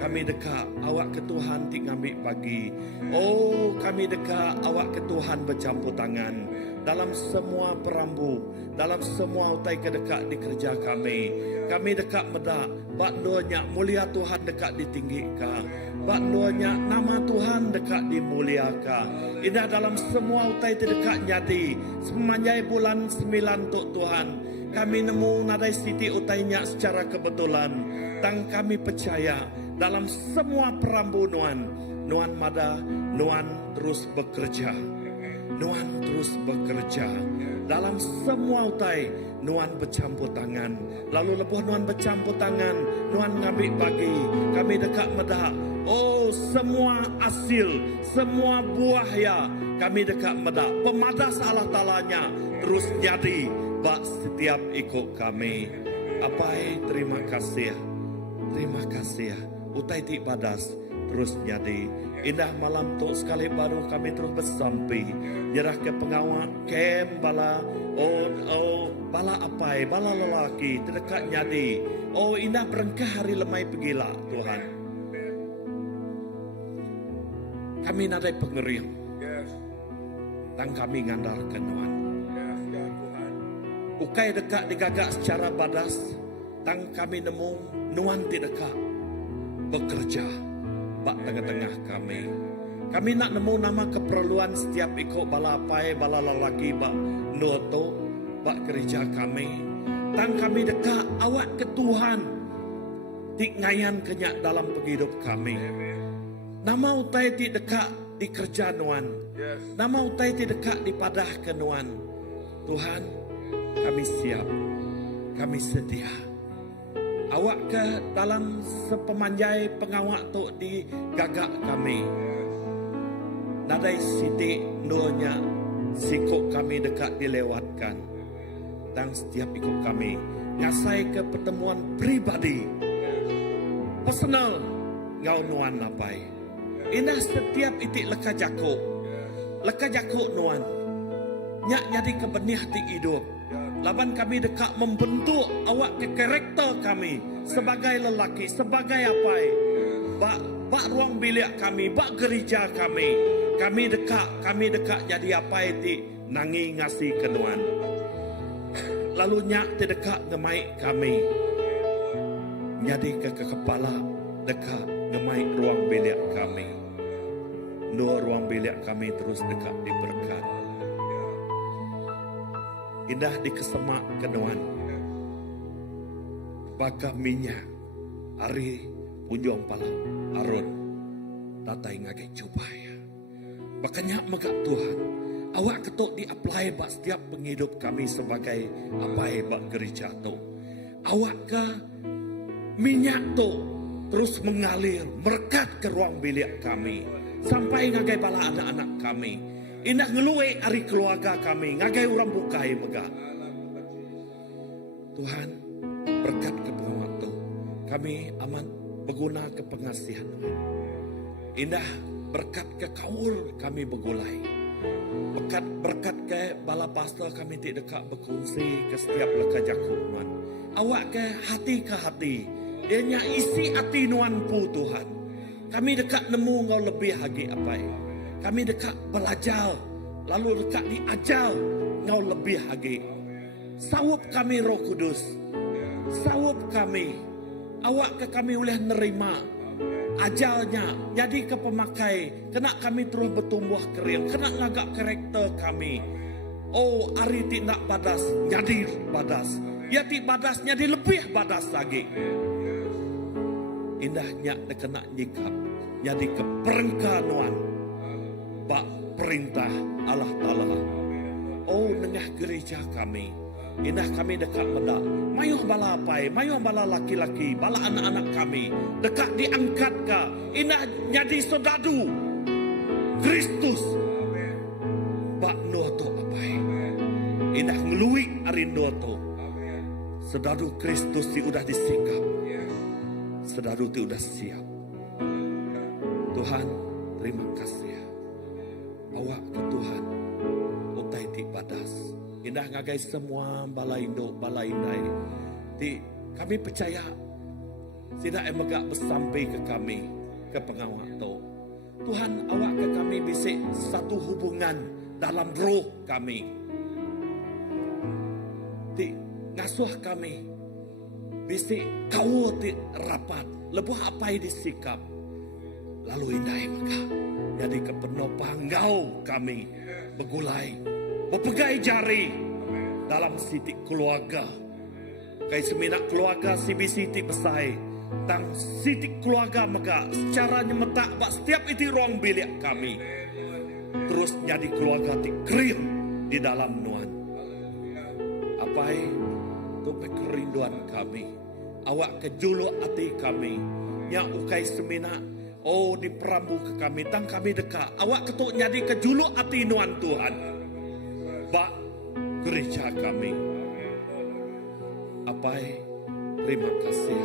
Kami dekat, awak ke Tuhan ti ngambil pagi. Oh, kami dekat, awak ke Tuhan bercampur tangan. Dalam semua perambu, dalam semua utai kedekat di kerja kami. Kami dekat medak, bak doanya mulia Tuhan dekat ditinggikan. Bak doanya nama Tuhan dekat dimuliakan. Indah dalam semua utai terdekat jadi. Semanjai bulan 9 tuk Tuhan. Kami nemu nadai siti utainya secara kebetulan. Tang kami percaya dalam semua perambu Nuan. Nuan mada, Nuan terus bekerja. Nuan terus bekerja. Dalam semua utai, Nuan bercampur tangan. Lalu lepuh Nuan bercampur tangan, Nuan ngambil bagi. Kami dekat medak. Oh, semua hasil, semua buah ya, kami dekat medak. Pemadas Allah Ta'alanya terus jadi bak setiap ikut kami. Apai, terima kasih. Terima kasih. Utai ti badas terus jadi. Indah malam tu sekali baru kami terus bersampai. Jerah ke pengawal kem bala. Oh bala apai, bala lelaki terdekat jadi. Oh indah berengkah hari lemai pegila Tuhan. Kami nadai pengeriang. Tang kami ngandalkan Tuhan. Ukai dekat digagak secara badas. Tang kami nemu Nuan ti dekat bekerja. Bak tengah-tengah kami. Kami nak nemu nama keperluan setiap ikut bala apai, bala lelaki, bak noto, bak gereja kami. Tang kami dekat awak ke Tuhan. Tik ngayan kenyak dalam penghidup kami. Nama utai ti dekat di kerja Nuan. Nama utai ti dekat di padah ke Nuan. Tuhan, kami siap, kami sedia. Awak ke dalam sepemanjai pengawak tu di gagak kami. Nadai sidik nuanya sikuk kami dekat dilewatkan. Dan setiap ikut kami ngasai ke pertemuan pribadi. Personal ngau nuan napai. Indah setiap itik leka jakuk. Leka jakuk nuan. Nyak jadi kebenih ti hidup. Laban kami dekat membentuk awak ke karakter kami sebagai lelaki, sebagai apai. Bak ruang bilik kami, bak gereja kami. Kami dekat jadi apai ti nangi ngasi kenuan. Lalu nyak terdekat ngemai kami. Jadi ke kepala dekat ngemai ruang bilik kami. Dua ruang bilik kami terus dekat diberkat. Indah di kesemak kenuan. Baka minyak hari punjong pala arun tatai ngagai cubaya. Makanya megak Tuhan, awak ketuk di-apply bak setiap penghidup kami sebagai apai bak gereja tu. Awak ke minyak tu terus mengalir, merekat ke ruang bilik kami. Sampai ngagai bala anak-anak kami. Indah ngeluwe hari keluarga kami, ngagai orang bukai megak. Tuhan, berkat ke pengawat tu, kami amat berguna ke pengasihan. Indah berkat ke kaul kami bergulai. Berkat ke bala pastor kami tidak dekat berkongsi ke setiap leka jakuman. Awak ke hati, ianya isi hati nuan pu Tuhan. Kami dekat nemu ngau lebih lagi apai. Kami dekat belajar, lalu dekat diajar ngau lebih lagi. Sawup kami Roh Kudus, sawup kami. Awak ke kami boleh nerima ajalnya, jadi ke pemakai. Kena kami terus bertumbuh kering, kena ngagak karakter kami. Oh, hari tidak badas, jadi badas. Ya ti badas, jadi lebih badas lagi. Indahnya kena nyikap, jadi keperengkanuan. Bak perintah Allah Ta'ala. Oh, nengah gereja kami. Indah kami dekat medak. Mayuh bala apai, mayuh bala laki-laki, bala anak-anak kami. Dekat diangkat ka. Indah jadi sodadu. Kristus. Bak nuoto apai. Indah ngeluik arin nuoto. Sodadu Kristus ti udah disikap. Sodadu ti udah siap. Tuhan, terima kasih. Awak ke Tuhan, utai ti badas. Indah ngagai semua balaindo, balainai. Kami percaya, tidak emegak bersampai ke kami, ke pengawak tu. Tuhan, awak ke kami bisik satu hubungan dalam roh kami. Ngasuh kami, bisik kau ti rapat, lebuh apai disikap. Lalu indah emegak. Jadi kepenopang ngau kami bergulai, berpegai jari dalam sitik keluarga. Kai seminak keluarga sitik besai, tang sitik keluarga mega secara nyemetak bak setiap itu ruang bilik kami. Terus jadi keluarga ti krim di dalam nuan. Apai tu kerinduan kami. Awak kejuluk hati kami. Nya ukai seminak. Oh, diperambu ke kami, tang kami dekat. Awak ketuk jadi kejuluk hati nuan Tuhan. Bak gereja kami. Apai, terima kasih.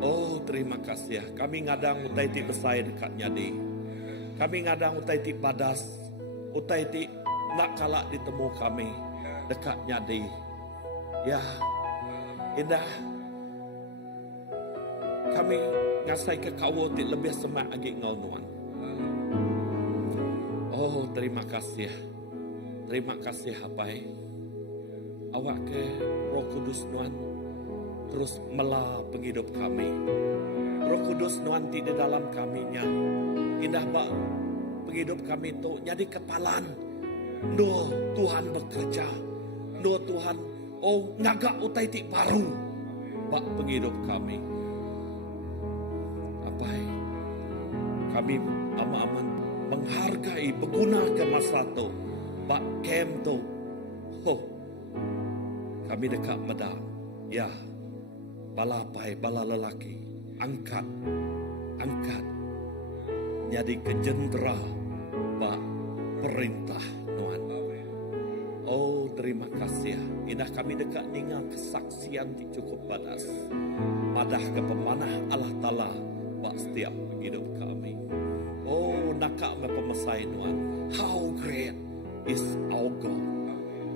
Oh, terima kasih. Kami ngadang utai ti besai dekat nyadi. Kami ngadang utai ti badas. Utai ti nak kalak ditemu kami dekat nyadi. Ya, indah. Kami ngasai ke kau ti lebih semak lagi ngau nuan. Oh, terima kasih. Terima kasih apai. Awak ke Roh Kudus nuan terus mela penghidup kami. Roh Kudus nuan ti di dalam kaminya. Indah bak penghidup kami tu jadi kepalan. Doa Tuhan bekerja. Doa Tuhan ngagak utai ti baru bak penghidup kami. Kami aman menghargai berguna ke masa tu bak kem tu. Kami dekat medang. Ya, bala pai, bala lelaki. Angkat. Jadi kejentera bak perintah Tuhan. Oh, terima kasih. Indah kami dekat ningal kesaksian di cukup badas. Madah ke pemanah Allah Ta'ala bak setiap hidup kami. Oh, nakak me pemesai Tuhan. How great is our God.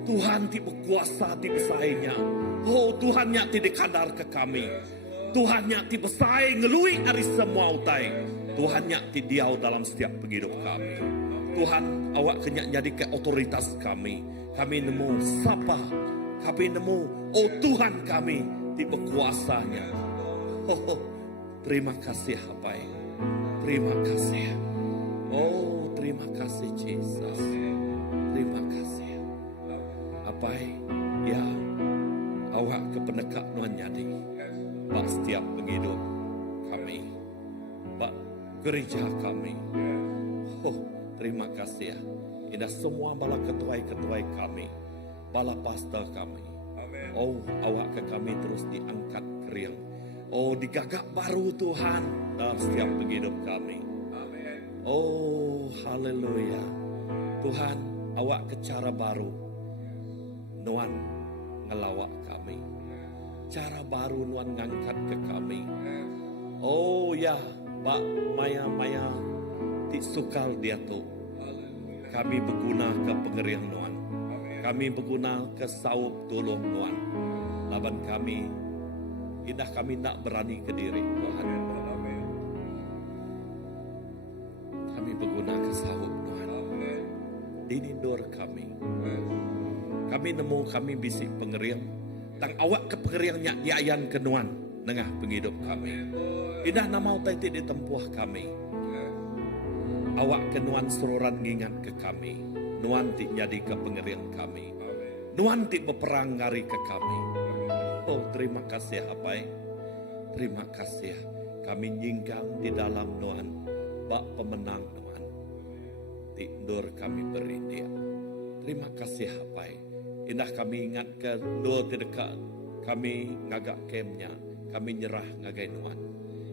Tuhan ti berkuasa ti besainya. Oh, Tuhan nya ti dekadar ke kami. Tuhan nya ti besai ngelui dari semua utai. Tuhan nya ti diau dalam setiap hidup kami. Tuhan, awak kenyak jadi ke otoritas kami. Kami nemu sapa. Kami nemu, oh Tuhan kami di berkuasanya. Oh, terima kasih Apai. Terima kasih. Oh, terima kasih Jesus. Terima kasih. Apai, ya, awak ke pendekat Tuhan jadi. Bak setiap penghidup kami. Bak gereja kami. Oh, terima kasih ya. Indah semua bala ketuai-ketuai kami. Bala pastor kami. Oh, awak ke kami terus diangkat keriang. Oh, digagak baru Tuhan dalam setiap penghidup kami. Oh, haleluya. Tuhan, awak ke cara baru. Nuan ngelawak kami. Cara baru Nuan ngangkat ke kami. Oh ya, Pak Maya-Maya ti sukal dia tu. Kami berguna ke pengerian Nuan. Kami berguna ke saup tolong Nuan. Laban kami, indah kami nak berani ke diri Tuhan. Kami berguna ke saup Tuhan. Dinindor kami. Kami nemu kami bisik pengerian. Tang awak ke pengeriannya diayan ke Nuan. Nengah penghidup kami. Indah nama utai ti ditempuh kami. Awak ke Nuan sururan ngingat ke kami. Nuan ti jadi ke pengerian kami. Nuan ti berperang ngari ke kami. Oh, terima kasih Apai. Terima kasih. Kami nyinggang di dalam Nuan. Bak pemenang Nuan. Ti dur kami beri dia. Terima kasih Apai. Indah kami ingat ke dua dekat. Kami ngagak kemnya. Kami nyerah ngagai Nuan.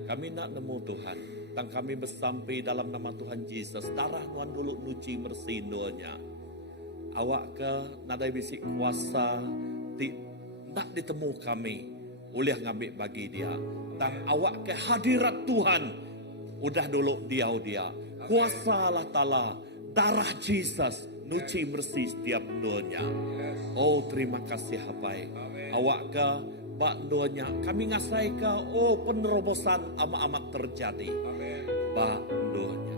Kami nak nemu Tuhan. Tang kami bersampai dalam nama Tuhan Yesus. Darah Nuan dulu nuci mersindonya. Awak ke nadai bisik kuasa. Tak ditemu kami. Ulih ngambil bagi dia. Tang awak ke hadirat Tuhan. Udah dulu dia. Kuasa Allah Ta'ala. Darah Yesus. Nuci bersih setiap dunia. Oh, terima kasih Apai. Awak ke bak dunia. Kami ngasai ke, oh penerobosan amat-amat terjadi. Bak dunia.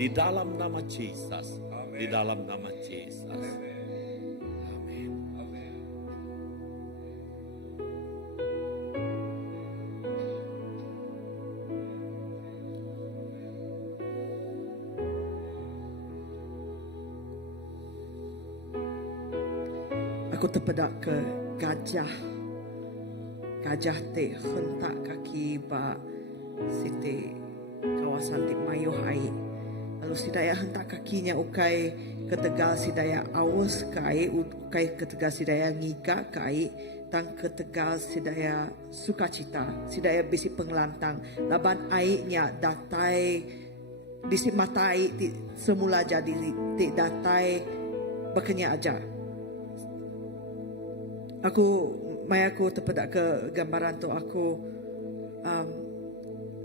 Di dalam nama Yesus. Di dalam nama Yesus. Amin. Aku terpedak ke gajah. Gajah te hentak kaki ba siti kawasan ti mayuh ai. Lalu sidaya hentak kakinya ukai ketegal sidaya awas kai ukai ketegal sidaya ngika kai tang ketegal sidaya sukacita sidaya bisi pengelantang laban ainya datai bisi matai ti semula jadi ti datai bekenya aja. Aku terpedak ke gambaran tu aku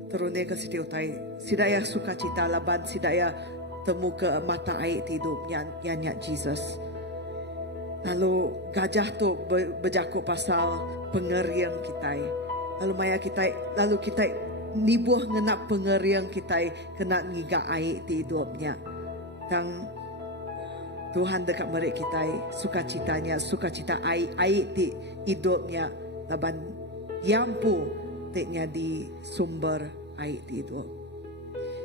terune ke siti utai sidaya sukacita laban sidaya temu ke mata air hidup yang Jesus. Lalu gajah tu berjakuk pasal pengeriang kita. Lalu kita nibuh ngenak pengeriang kita kena ngiga air hidupnya. Tang Tuhan dekat mereka kita sukacitanya, sukacita air di hidupnya. Laban yampu teknya di sumber air di hidup.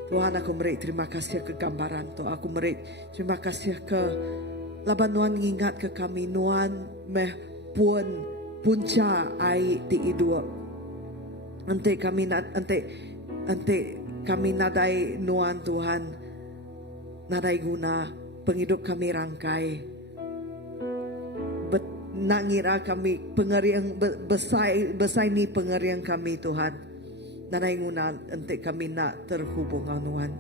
Tuhan, aku meri terima kasih ke gambaran tu. Aku meri terima kasih ke laban Nuan ingat ke kami Nuan meh pun punca air di hidup. Ante kami nadai Nuan Tuhan nadai guna penghidup kami rangkai nak ngira kami pengeriang besai ni pengeriang kami Tuhan. Nanai nguna entik kami nak terhubung dengan Tuhan.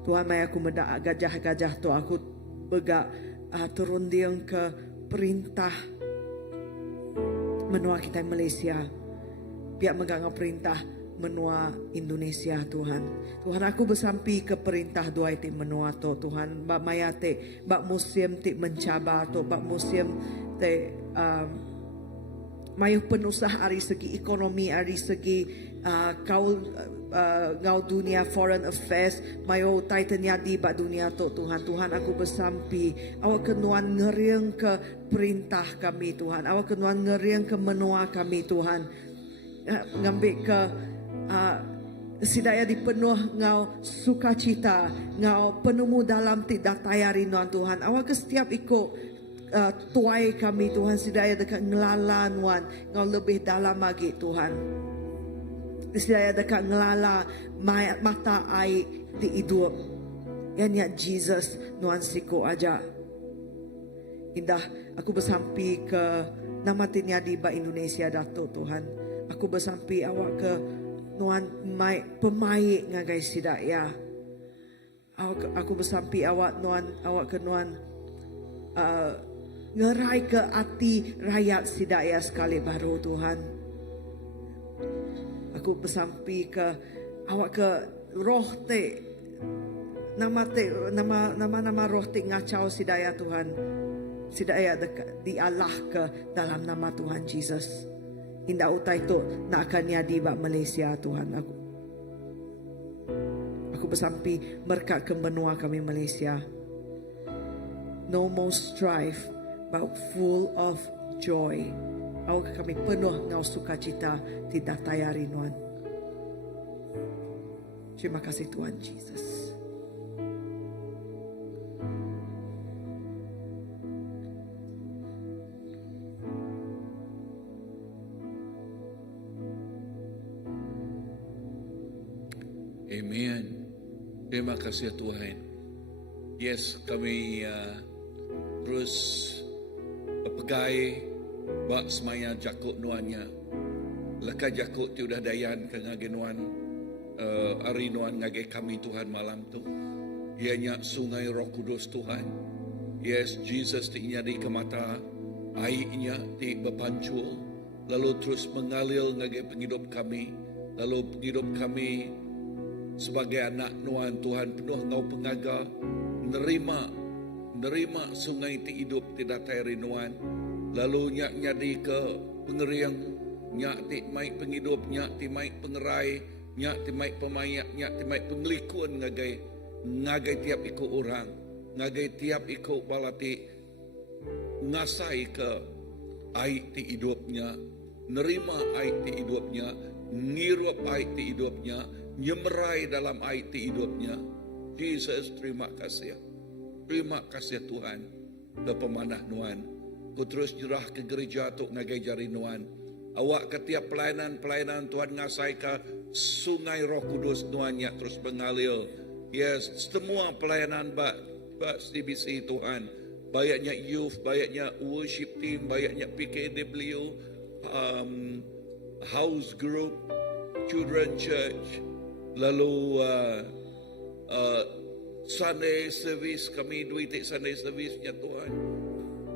Tuhan mai aku mendak gajah-gajah tu aku begak turun diang ke perintah menua kita Malaysia. Biar megang perintah menua Indonesia Tuhan. Tuhan aku bersampi ke perintah dua itu menua tu Tuhan. Bak mayate, bak musim ti mencabar tu, bak musim te mayuh penusah dari segi ekonomi, dari segi ngau dunia foreign affairs, mayuh titan yadi bak dunia tu Tuhan. Tuhan aku bersampi awak kenuan ngeriang ke perintah kami Tuhan. Awak kenuan ngeriang ke menua kami Tuhan. Ngambil ke sidaya dipenuh ngau sukacita, ngau penemu dalam tidak tayari Tuhan. Awak ke setiap ikut tuai kami Tuhan, sidaya dekat ngelala Tuhan, ngau lebih dalam lagi Tuhan. Sidaya dekat ngelala mata air di hidup. Yang Jesus Tuhan siku aja. Indah aku bersampi ke nama tinyadi ba Indonesia Datuk Tuhan. Aku bersampi awak ke Tuhan pemaik ngagai sidaya. Aku bersampi awak Tuhan, awak ke Tuhan ngerai ke hati rakyat sidaya sekali baru Tuhan. Aku bersampi ke awak ke roh te nama roh te ngacau sidaya Tuhan. Sidaya dialah ke dalam nama Tuhan Jesus. Indah utai tu nak akan nyadi bak Malaysia Tuhan aku. Aku bersampi berkat ke benua kami Malaysia. No more strife, but full of joy. Awak kami penuh ngau sukacita tidak tayari Tuhan. Terima kasih Tuhan Jesus. Amen. Terima kasih Tuhan. Yes, kami terus berpegai bak semaya jakut nuannya. Lekas jakut ti udah dayan ke ngage nuan ari nuan ngage kami Tuhan malam tu. Ianya sungai Roh Kudus Tuhan. Yes, Jesus ti nyadi ke mata airnya ti berpancul lalu terus mengalir ngage penghidup kami. Lalu penghidup kami sebagai anak nuan Tuhan penuh ngau pengaga nerima sungai ti hidup tidak tayari nuan. Lalu nyak nyadi ke pengeriang, nyak ti mai penghidup, nyak ti mai pengerai, nyak ti mai pemayak, nyak ti mai pengelikun ngagai tiap ikut orang, ngagai tiap ikut balati ngasai ke air ti hidupnya, nerima air ti hidupnya, ngirup air ti hidupnya, nyemerai dalam air ti hidupnya. Jesus, terima kasih. Terima kasih Tuhan ke pemanah nuan. Ku terus nyerah ke gereja tu ngagai jari nuan. Awak ke tiap pelayanan Tuhan ngasai ke sungai Roh Kudus nuan yang terus mengalir. Yes, semua pelayanan bak CBC Tuhan. Banyaknya youth, banyaknya worship team, banyaknya PKW, house group, children church, lalu Sunday service, kami duit Sunday service-nya Tuhan.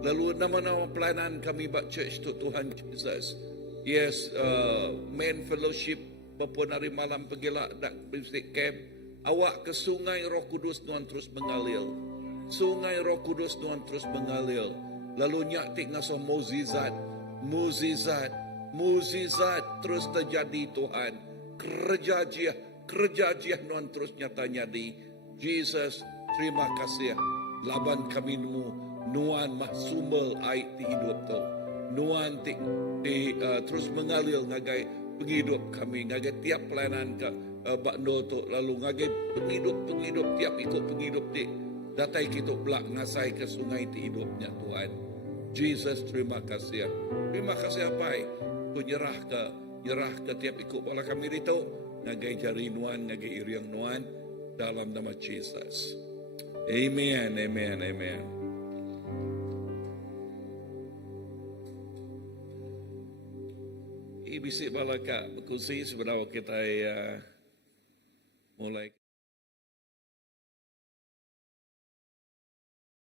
Lalu nama-nama pelayanan kami buat church tu Tuhan Jesus. Yes, main fellowship berpun hari malam pergilah dak basic camp. Awak ke sungai Roh Kudus Tuhan terus mengalir. Sungai Roh Kudus Tuhan terus mengalir. Lalu nyak ngasuh muzizat terus terjadi Tuhan. Kerja jiah Tuhan terus nyata nyadi. Jesus, terima kasih. Laban kami nuan mah sumber air di hidup tu. Nuan terus mengalir ngagai penghidup kami, ngagai tiap pelayanan ke bakno tu, lalu ngagai penghidup tiap ikut penghidup di datai kita belak ngasai ke sungai di hidupnya Tuhan. Jesus, terima kasih. Terima kasih apa? Ku nyerah ke tiap ikut bala kami itu ngagai jari nuan, ngagai iriang nuan dalam nama Jesus. Amen, amen, amen. ibisi bala ka berkusi sebenarnya kita mulai